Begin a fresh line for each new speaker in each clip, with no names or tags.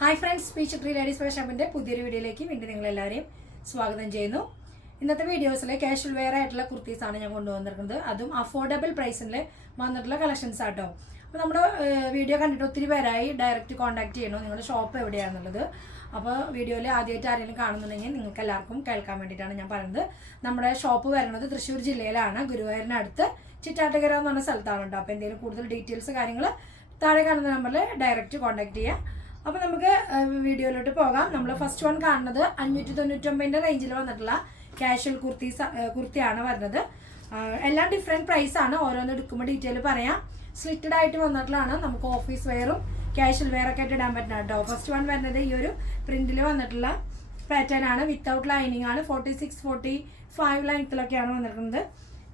Hi friends speech three ladies fashion ഷോപ്പിന്റെ പുതിയൊരു വീഡിയോയിലേക്ക് വീണ്ടും നിങ്ങളെല്ലാവരെയും സ്വാഗതം ചെയ്യുന്നു. ഇന്നത്തെ വീഡിയോസിൽ കാഷ്വൽ വെയർ ആയിട്ടുള്ള കുർത്തീസ് ആണ് ഞാൻ കൊണ്ടുവന്നിരിക്കുന്നത്. അതും അഫോർഡബിൾ പ്രൈസിൽ വന്നിട്ടുള്ള കളക്ഷൻസ് ആട്ടോ. അപ്പോൾ നമ്മുടെ വീഡിയോ കണ്ടിട്ട് ഒത്തിരി പേരായി ഡയറക്റ്റ് കോൺടാക്ട് ചെയ്യണോ? നിങ്ങളുടെ ഷോപ്പ് എവിടെയാണെന്നുള്ളത് അപ്പോൾ വീഡിയോയിൽ ആദ്യമായിട്ട് ആരെങ്കിലും കാണുന്നുണ്ടെങ്കിൽ നിങ്ങൾക്ക് എല്ലാവർക്കും കേൾക്കാൻ വേണ്ടിയിട്ടാണ് ഞാൻ പറയുന്നത്. നമ്മുടെ ഷോപ്പ് വരുന്നത് തൃശ്ശൂർ ജില്ലയിലാണ്. ഗുരുവായൂരിനടുത്ത് ചിറ്റാട്ടുകര എന്ന് പറഞ്ഞ സ്ഥലത്താണ് കേട്ടോ അപ്പോൾ എന്തെങ്കിലും കൂടുതൽ ഡീറ്റെയിൽസ് കാര്യങ്ങൾ താഴെ കാണുന്ന നമ്പറിൽ ഡയറക്റ്റ് കോൺടാക്ട് ചെയ്യാം. അപ്പോൾ നമുക്ക് വീഡിയോയിലോട്ട് പോകാം. നമ്മൾ ഫസ്റ്റ് വൺ കാണുന്നത് അഞ്ഞൂറ്റി തൊണ്ണൂറ്റൊമ്പതിന്റെ റേഞ്ചിൽ വന്നിട്ടുള്ള കാഷ്വൽ കുർത്തീസ് കുർത്തിയാണ് വരുന്നത്. എല്ലാം ഡിഫറെന്റ് ആണ്. ഓരോന്ന് എടുക്കുമ്പോൾ ഡീറ്റെയിൽ പറയാം. സ്ലിറ്റഡ് ആയിട്ട് വന്നിട്ടുള്ളതാണ്. നമുക്ക് ഓഫീസ് വെയറും കാഷ്വൽ വെയർ ഒക്കെ ആയിട്ട് ഇടാൻ പറ്റുന്ന കേട്ടോ. ഫസ്റ്റ് വൺ വരുന്നത് ഈ ഒരു പ്രിന്റിൽ വന്നിട്ടുള്ള പാറ്റേൺ ആണ്. വിത്തൗട്ട് ലൈനിങ് ആണ്. ഫോർട്ടി സിക്സ് ഫോർട്ടി ഫൈവ് ലൈനത്തിലൊക്കെയാണ് വന്നിരിക്കുന്നത്.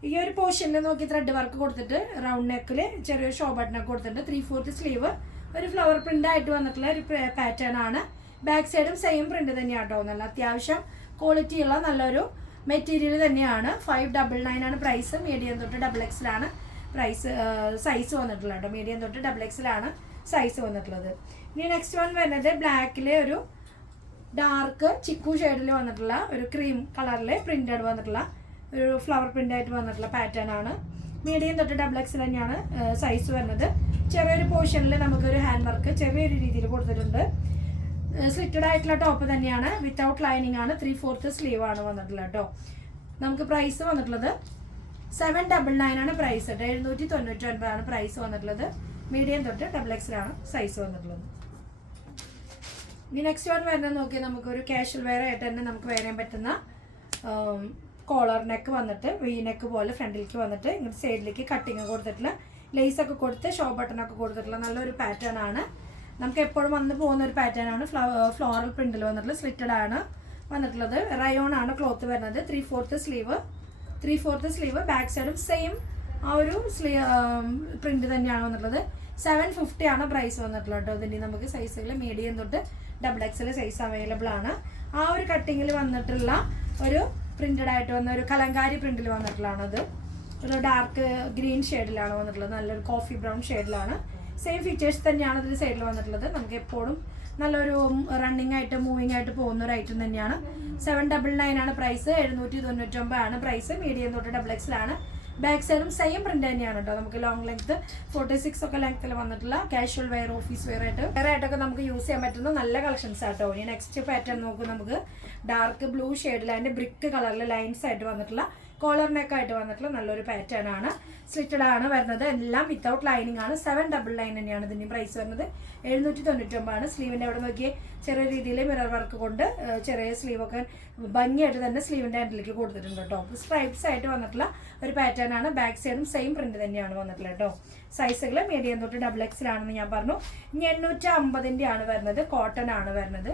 ഈ ഒരു പോർഷനിൽ നോക്കി ത്രെഡ് വർക്ക് കൊടുത്തിട്ട് റൗണ്ട് നെക്കിൽ ചെറിയൊരു ഷോ ബട്ടൺ ബട്ടണൊക്കെ കൊടുത്തിട്ടുണ്ട്. ത്രീ ഫോർത്ത് സ്ലീവ് ഒരു ഫ്ലവർ പ്രിന്റ് ആയിട്ട് വന്നിട്ടുള്ള ഒരു പാറ്റേൺ ആണ്. ബാക്ക് സൈഡും സെയിം പ്രിന്റ് തന്നെയാണ് കേട്ടോ നല്ല അത്യാവശ്യം ക്വാളിറ്റി ഉള്ള നല്ലൊരു മെറ്റീരിയൽ തന്നെയാണ്. ഫൈവ് ഡബിൾ നയൻ ആണ് പ്രൈസ് മീഡിയം തൊട്ട് ഡബിൾ എക്സിലാണ് പ്രൈസ് സൈസ് വന്നിട്ടുള്ളത് കേട്ടോ മീഡിയം തൊട്ട് ഡബിൾ എക്സിലാണ് സൈസ് വന്നിട്ടുള്ളത്. ഇനി നെക്സ്റ്റ് വൺ വരുന്നത് ബ്ലാക്കിലെ ഒരു ഡാർക്ക് ചിക്കു ഷെയ്ഡിൽ വന്നിട്ടുള്ള ഒരു ക്രീം കളറിൽ പ്രിന്റഡ് വന്നിട്ടുള്ള ഒരു ഫ്ലവർ പ്രിന്റ് ആയിട്ട് വന്നിട്ടുള്ള പാറ്റേൺ ആണ്. മീഡിയം തൊട്ട് ഡബിൾ എക്സിൽ തന്നെയാണ് സൈസ് വരുന്നത്. ചെറിയൊരു പോർഷനിൽ നമുക്കൊരു ഹാൻഡ് വർക്ക് ചെറിയൊരു രീതിയിൽ കൊടുത്തിട്ടുണ്ട്. സ്ലിറ്റഡ് ആയിട്ടുള്ള ടോപ്പ് തന്നെയാണ്. വിത്തൗട്ട് ലൈനിങ് ആണ്. ത്രീ ഫോർത്ത് സ്ലീവ് ആണ് വന്നിട്ടുള്ളത് കേട്ടോ നമുക്ക് പ്രൈസ് വന്നിട്ടുള്ളത് സെവൻ ഡബിൾ നയൻ ആണ് പ്രൈസ് കേട്ടോ എഴുന്നൂറ്റി തൊണ്ണൂറ്റി ഒൻപതാണ് പ്രൈസ് വന്നിട്ടുള്ളത്. മീഡിയം തൊട്ട് ഡബിൾ എക്സിലാണ് സൈസ് വന്നിട്ടുള്ളത്. ഇനി നെക്സ്റ്റ് വൺ വരുന്നത് നോക്കി നമുക്കൊരു കാഷ്വൽ വെയർ ആയിട്ട് തന്നെ നമുക്ക് വെയർ പറ്റുന്ന കോളർ നെക്ക് വന്നിട്ട് വി നെക്ക് പോലെ ഫ്രണ്ടിലേക്ക് വന്നിട്ട് ഇങ്ങോട്ട് സൈഡിലേക്ക് കട്ടിങ് കൊടുത്തിട്ടുള്ള ലേസ് ഒക്കെ കൊടുത്ത് ഷോ ബട്ടൺ ഒക്കെ കൊടുത്തിട്ടുള്ള നല്ലൊരു പാറ്റേൺ ആണ്. നമുക്ക് എപ്പോഴും വന്ന് പോകുന്ന ഒരു പാറ്റേൺ ആണ്. ഫ്ലോറൽ പ്രിന്റിൽ വന്നിട്ടുള്ള സ്ലിറ്റഡ് ആണ് വന്നിട്ടുള്ളത്. റയോൺ ആണ് ക്ലോത്ത് വരുന്നത്. Three fourth sleeve three fourth sleeve back സൈഡും സെയിം ആ ഒരു സ്ലീ പ്രിന്റ് തന്നെയാണ് വന്നിട്ടുള്ളത്. സെവൻ ഫിഫ്റ്റി ആണ് പ്രൈസ് വന്നിട്ടുള്ളത് കേട്ടോ. ഇതിന്റെ നമുക്ക് സൈസുകൾ മീഡിയം തൊട്ട് ഡബിൾ എക്സൽ സൈസ് അവൈലബിൾ ആണ്. ആ ഒരു കട്ടിങ്ങിൽ വന്നിട്ടുള്ള ഒരു പ്രിന്റഡ് ആയിട്ട് വന്ന ഒരു കലങ്കാരി പ്രിന്റിൽ വന്നിട്ടുള്ളതാണത്. ഒരു ഡാർക്ക് ഗ്രീൻ ഷെയ്ഡിലാണ് വന്നിട്ടുള്ളത്. നല്ലൊരു കോഫി ബ്രൗൺ ഷെയ്ഡിലാണ് സെയിം ഫീച്ചേഴ്സ് തന്നെയാണ് ഇതിൽ സൈഡിൽ വന്നിട്ടുള്ളത്. നമുക്ക് എപ്പോഴും നല്ലൊരു റണ്ണിങ് ആയിട്ട് മൂവിങ് ആയിട്ട് പോകുന്ന ഒരു ഐറ്റം തന്നെയാണ്. സെവൻ ഡബിൾ നയൻ ആണ് പ്രൈസ് എഴുന്നൂറ്റി തൊണ്ണൂറ്റൊമ്പതാണ് പ്രൈസ് മീഡിയം തൊട്ട് ഡബിൾ എക്സിലാണ് ബാക്ക് സൈഡും സെയിം പ്രിന്റ് തന്നെയാണ് കേട്ടോ നമുക്ക് ലോങ് ലെങ്ത് ഫോർട്ടി സിക്സ് ഒക്കെ ലെങ്ത്തിൽ വന്നിട്ടുള്ള കാഷ്വൽ വെയർ ഓഫീസ് വെയർ ആയിട്ട്. വെയർ ആയിട്ടൊക്കെ നമുക്ക് യൂസ് ചെയ്യാൻ പറ്റുന്ന നല്ല കളക്ഷൻസ് ആട്ടോ. ഇനി നെക്സ്റ്റ് പാറ്റേൺ നോക്കും നമുക്ക്. ഡാർക്ക് ബ്ലൂ ഷെയ്ഡിൽ അതിന്റെ ബ്രിക്ക് കളറിൽ ലൈൻസ് ആയിട്ട് വന്നിട്ടുള്ള കോളർ നെക്ക് ആയിട്ട് വന്നിട്ടുള്ള നല്ലൊരു പാറ്റേൺ ആണ്. സ്ലിറ്റഡ് ആണ് വരുന്നത്. എല്ലാം വിത്തൗട്ട് ലൈനിങ് ആണ്. സെവൻ ഡബിൾ ലൈൻ തന്നെയാണ് ഇതിന്റെ പ്രൈസ് വരുന്നത്. എഴുന്നൂറ്റി തൊണ്ണൂറ്റൊമ്പതാണ് സ്ലീവിന്റെ അവിടെ നോക്കിയേ ചെറിയ രീതിയിൽ മിറർ വർക്ക് കൊണ്ട് ചെറിയ സ്ലീവ് ഒക്കെ ഭംഗിയായിട്ട് തന്നെ സ്ലീവിന്റെ ഹാൻഡിലേക്ക് കൊടുത്തിട്ടുണ്ട് കേട്ടോ. സ്ട്രൈപ്സ് ആയിട്ട് വന്നിട്ടുള്ള ഒരു പാറ്റേൺ ആണ്. ബാക്ക് സൈഡും സെയിം പ്രിന്റ് തന്നെയാണ് വന്നിട്ടുള്ളത് കേട്ടോ. സൈസുകൾ മീഡിയം തൊട്ട് ഡബിൾ എക്സിലാണെന്ന് ഞാൻ പറഞ്ഞു. ഇനി എണ്ണൂറ്റി അമ്പതിന്റെ ആണ് വരുന്നത്. കോട്ടൺ ആണ് വരുന്നത്.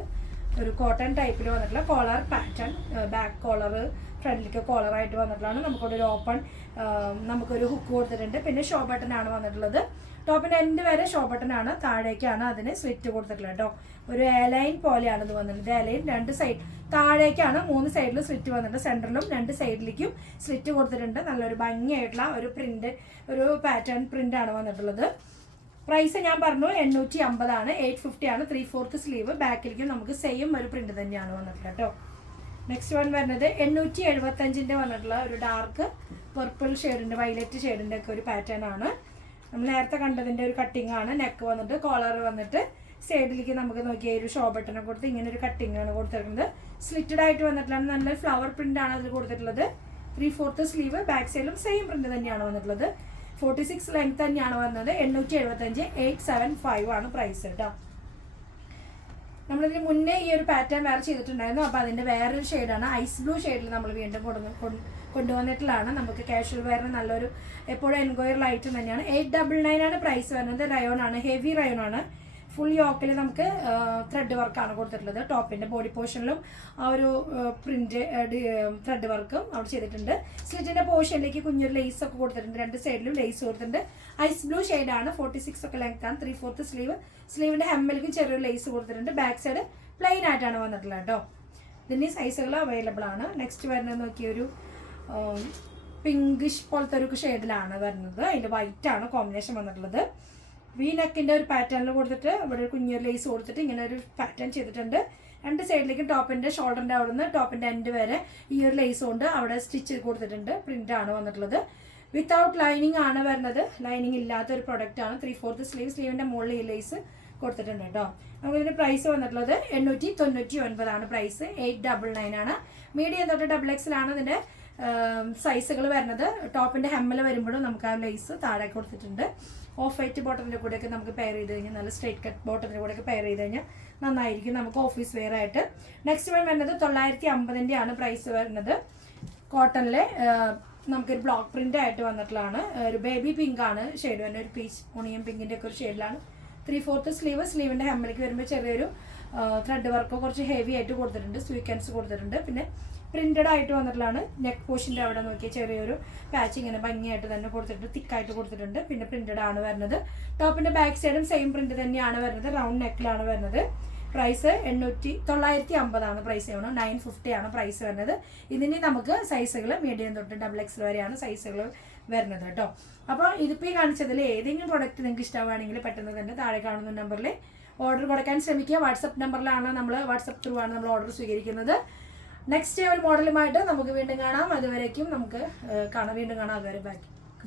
ഒരു കോട്ടൺ ടൈപ്പിൽ വന്നിട്ടുള്ള കോളർ പാറ്റേൺ ബാക്ക് കോളർ ഫ്രണ്ടിലേക്ക് കോളറായിട്ട് വന്നിട്ടുള്ളതാണ്. നമുക്കൊരു ഒരു ഓപ്പൺ നമുക്കൊരു ഹുക്ക് കൊടുത്തിട്ടുണ്ട്. പിന്നെ ഷോ ബട്ടൺ ആണ് വന്നിട്ടുള്ളത്. ടോപ്പിന്റെ എൻഡ് വരെ ഷോ ബട്ടൺ ആണ്. താഴേക്കാണ് അതിന് സ്ലിറ്റ് കൊടുത്തിട്ടുള്ളത് കേട്ടോ. ഒരു എലൈൻ പോലെയാണ് ഇത് വന്നിട്ടുള്ളത്. എലൈൻ രണ്ട് സൈഡ് താഴേക്കാണ് മൂന്ന് സൈഡിലും സ്ലിറ്റ് വന്നിട്ടുണ്ട് സെന്ററിലും രണ്ട് സൈഡിലേക്കും സ്ലിറ്റ് കൊടുത്തിട്ടുണ്ട്. നല്ലൊരു ഭംഗിയായിട്ടുള്ള ഒരു പ്രിന്റ് ഒരു പാറ്റേൺ പ്രിന്റ് ആണ് വന്നിട്ടുള്ളത്. പ്രൈസ് ഞാൻ പറഞ്ഞു എണ്ണൂറ്റി അമ്പതാണ്. എയ്റ്റ് ഫിഫ്റ്റി ആണ്. ത്രീ ഫോർത്ത് സ്ലീവ് ബാക്കിലേക്കും നമുക്ക് സെയിം ഒരു പ്രിന്റ് തന്നെയാണ് വന്നിട്ടുള്ളത് കേട്ടോ. നെക്സ്റ്റ് വൺ വരുന്നത് എണ്ണൂറ്റി എഴുപത്തഞ്ചിന്റെ വന്നിട്ടുള്ള ഒരു ഡാർക്ക് പർപ്പിൾ ഷെയ്ഡിന്റെ വൈലറ്റ് ഷെയ്ഡിന്റെ ഒക്കെ ഒരു പാറ്റേൺ ആണ്. നമ്മൾ നേരത്തെ കണ്ടതിന്റെ ഒരു കട്ടിംഗ് ആണ്. നെക്ക് വന്നിട്ട് കോളർ വന്നിട്ട് സൈഡിലേക്ക് നമുക്ക് നോക്കിയ ഒരു ഷോ ബട്ടനെ കൊടുത്ത് ഇങ്ങനെ ഒരു കട്ടിംഗ് ആണ് കൊടുത്തിരിക്കുന്നത്. സ്ലിറ്റഡ് ആയിട്ട് വന്നിട്ടുള്ള നല്ല ഫ്ലവർ പ്രിന്റ് ആണ് അതിൽ കൊടുത്തിട്ടുള്ളത്. ത്രീ ഫോർത്ത് സ്ലീവ് ബാക്ക് സൈഡിലും സെയിം പ്രിന്റ് തന്നെയാണ് വന്നിട്ടുള്ളത്. ഫോർട്ടി സിക്സ് ലെങ്ത് തന്നെയാണ് വന്നത്. എണ്ണൂറ്റി എഴുപത്തഞ്ച് എയ്റ്റ് സെവൻ ഫൈവ് ആണ് പ്രൈസ് കേട്ടോ നമ്മളിതിന് മുന്നേ ഈ ഒരു പാറ്റേൺ വേറെ ചെയ്തിട്ടുണ്ടായിരുന്നു. അപ്പോൾ അതിന്റെ വേറൊരു ഷെയ്ഡാണ് ഐസ് ബ്ലൂ ഷെയ്ഡിൽ നമ്മൾ വീണ്ടും കൊണ്ടു- കൊണ്ടുവന്നിട്ടുള്ളതാണ്. നമുക്ക് കാഷ്വൽ വെയറിന് നല്ലൊരു എപ്പോഴും എൻക്വയറി ഐറ്റം തന്നെയാണ്. എയ്റ്റ് ഡബിൾ നയൻ ആണ് പ്രൈസ് വരുന്നത്. റയോൺ ആണ്. ഹെവി റയോൺ ആണ്. ഫുൾ യോക്കിൽ നമുക്ക് ത്രെഡ് വർക്കാണ് കൊടുത്തിട്ടുള്ളത്. ടോപ്പിന്റെ ബോഡി പോർഷനിലും ആ ഒരു പ്രിന്റ് ത്രെഡ് വർക്കും അവിടെ ചെയ്തിട്ടുണ്ട്. സ്ലിറ്റിന്റെ പോർഷനിലേക്ക് കുഞ്ഞൊരു ലേസ് ഒക്കെ കൊടുത്തിട്ടുണ്ട്. രണ്ട് സൈഡിലും ലേസ് കൊടുത്തിട്ടുണ്ട്. ഐസ് ബ്ലൂ ഷെയ്ഡാണ് ഫോർട്ടി സിക്സ് ഒക്കെ ലെങ്ത് ആണ്. ത്രീ ഫോർത്ത് സ്ലീവ് സ്ലീവിന്റെ ഹെമ്മലിക്കും ചെറിയൊരു ലേസ് കൊടുത്തിട്ടുണ്ട്. ബാക്ക് സൈഡ് പ്ലെയിൻ ആയിട്ടാണ് വന്നിട്ടുള്ളത് കേട്ടോ. ഇതിന്റെ സൈസുകൾ അവൈലബിൾ ആണ്. നെക്സ്റ്റ് വരുന്നത് നോക്കിയൊരു പിങ്കിഷ് പോലത്തെ ഒരു ഷെയ്ഡിലാണ് വരുന്നത്. അതിൽ വൈറ്റ് ആണ് കോമ്പിനേഷൻ വന്നിട്ടുള്ളത്. വി നെക്കിന്റെ ഒരു പാറ്റേണിൽ കൊടുത്തിട്ട് ഇവിടെ ഒരു കുഞ്ഞൊരു ലേസ് കൊടുത്തിട്ട് ഇങ്ങനെ ഒരു പാറ്റേൺ ചെയ്തിട്ടുണ്ട്. രണ്ട് സൈഡിലേക്കും ടോപ്പിന്റെ ഷോൾഡറിന്റെ അവിടെ നിന്ന് ടോപ്പിന്റെ എൻഡ് വരെ ഈ ഒരു ലേസ് കൊണ്ട് അവിടെ സ്റ്റിച്ച് കൊടുത്തിട്ടുണ്ട്. പ്രിന്റ് ആണ് വന്നിട്ടുള്ളത്. വിത്തൗട്ട് ലൈനിങ് ആണ് വരുന്നത്. ലൈനിങ് ഇല്ലാത്ത ഒരു പ്രൊഡക്റ്റ് ആണ്. ത്രീ ഫോർത്ത് സ്ലീവ് സ്ലീവിന്റെ മുകളിൽ ഈ ലേസ് കൊടുത്തിട്ടുണ്ട് കേട്ടോ നമുക്കിതിന്റെ പ്രൈസ് വന്നിട്ടുള്ളത് എണ്ണൂറ്റി തൊണ്ണൂറ്റി ഒൻപതാണ് പ്രൈസ് എയ്റ്റ് ഡബിൾ നയൻ ആണ്. മീഡിയം തൊട്ട് ഡബിൾ എക്സിലാണ് ഇതിന്റെ സൈസുകൾ വരുന്നത് ടോപ്പിന്റെ ഹെമ്മൽ വരുമ്പോഴും നമുക്ക് ആ ലേസ് താഴെ കൊടുത്തിട്ടുണ്ട്. ഓഫ് വൈറ്റ് ബോട്ടത്തിന്റെ കൂടെയൊക്കെ നമുക്ക് പെയർ ചെയ്ത് കഴിഞ്ഞാൽ നല്ല സ്ട്രേറ്റ് കട്ട് ബോട്ടത്തിന്റെ കൂടെയൊക്കെ പെയർ ചെയ്ത് കഴിഞ്ഞാൽ നന്നായിരിക്കും നമുക്ക് ഓഫീസ് വെയർ ആയിട്ട്. നെക്സ്റ്റ് വൺ വരുന്നത് തൊള്ളായിരത്തി അമ്പതിന്റെ ആണ് പ്രൈസ് വരുന്നത്. കോട്ടണിലെ നമുക്കൊരു ബ്ലോക്ക് പ്രിന്റ് ആയിട്ട് വന്നിട്ടുള്ളതാണ്. ഒരു ബേബി പിങ്ക് ആണ് ഷെയ്ഡ് വരുന്നത്. ഒരു പീച്ച് ഓണിയൻ പിങ്കിന്റെ ഒക്കെ ഒരു ഷെയ്ഡിലാണ് ത്രീ ഫോർത്ത് സ്ലീവ് സ്ലീവിന്റെ ഹെമ്മലേക്ക് വരുമ്പോൾ ചെറിയൊരു ത്രെഡ് വർക്ക് കുറച്ച് ഹെവി ആയിട്ട് കൊടുത്തിട്ടുണ്ട് സ്വീക്കൻസ് കൊടുത്തിട്ടുണ്ട്. പിന്നെ പ്രിന്റഡ് ആയിട്ട് വന്നിട്ടുള്ളതാണ് നെക്ക് പോഷിന്റെ അവിടെ നോക്കിയാൽ ചെറിയൊരു പാച്ച് ഇങ്ങനെ ഭംഗിയായിട്ട് തന്നെ കൊടുത്തിട്ടുണ്ട് തിക്കായിട്ട് കൊടുത്തിട്ടുണ്ട്. പിന്നെ പ്രിന്റഡ് ആണ് വരുന്നത്. ടോപ്പിന്റെ ബാക്ക് സൈഡും സെയിം പ്രിന്റ് തന്നെയാണ് വരുന്നത്. റൗണ്ട് നെക്കിലാണ് വരുന്നത്. പ്രൈസ് എണ്ണൂറ്റി തൊള്ളായിരത്തി അമ്പതാണ് പ്രൈസ് ചെയ്യണം നയൻ ഫിഫ്റ്റി ആണ് പ്രൈസ് വരുന്നത്. ഇതിന് നമുക്ക് സൈസുകൾ മീഡിയം തൊട്ട് ഡബിൾ എക്സ് വരെയാണ് സൈസുകൾ വരുന്നത് കേട്ടോ. അപ്പോൾ ഇതിപ്പോൾ ഈ കാണിച്ചതിൽ ഏതെങ്കിലും പ്രൊഡക്റ്റ് നിങ്ങൾക്ക് ഇഷ്ടമാണെങ്കിൽ പെട്ടെന്ന് തന്നെ താഴെ കാണുന്ന നമ്പറിൽ ഓർഡർ കൊടുക്കാൻ ശ്രമിക്കുക. വാട്സപ്പ് നമ്പറിലാണ് നമ്മൾ വാട്സപ്പ് ത്രൂ ആണ് നമ്മൾ ഓർഡർ സ്വീകരിക്കുന്നത്. നെക്സ്റ്റ് ഒരു മോഡലുമായിട്ട് നമുക്ക് വീണ്ടും കാണാം. അതുവരേക്കും നമുക്ക് കാണാം. വീണ്ടും കാണാം. അതുവരെ ബാക്കി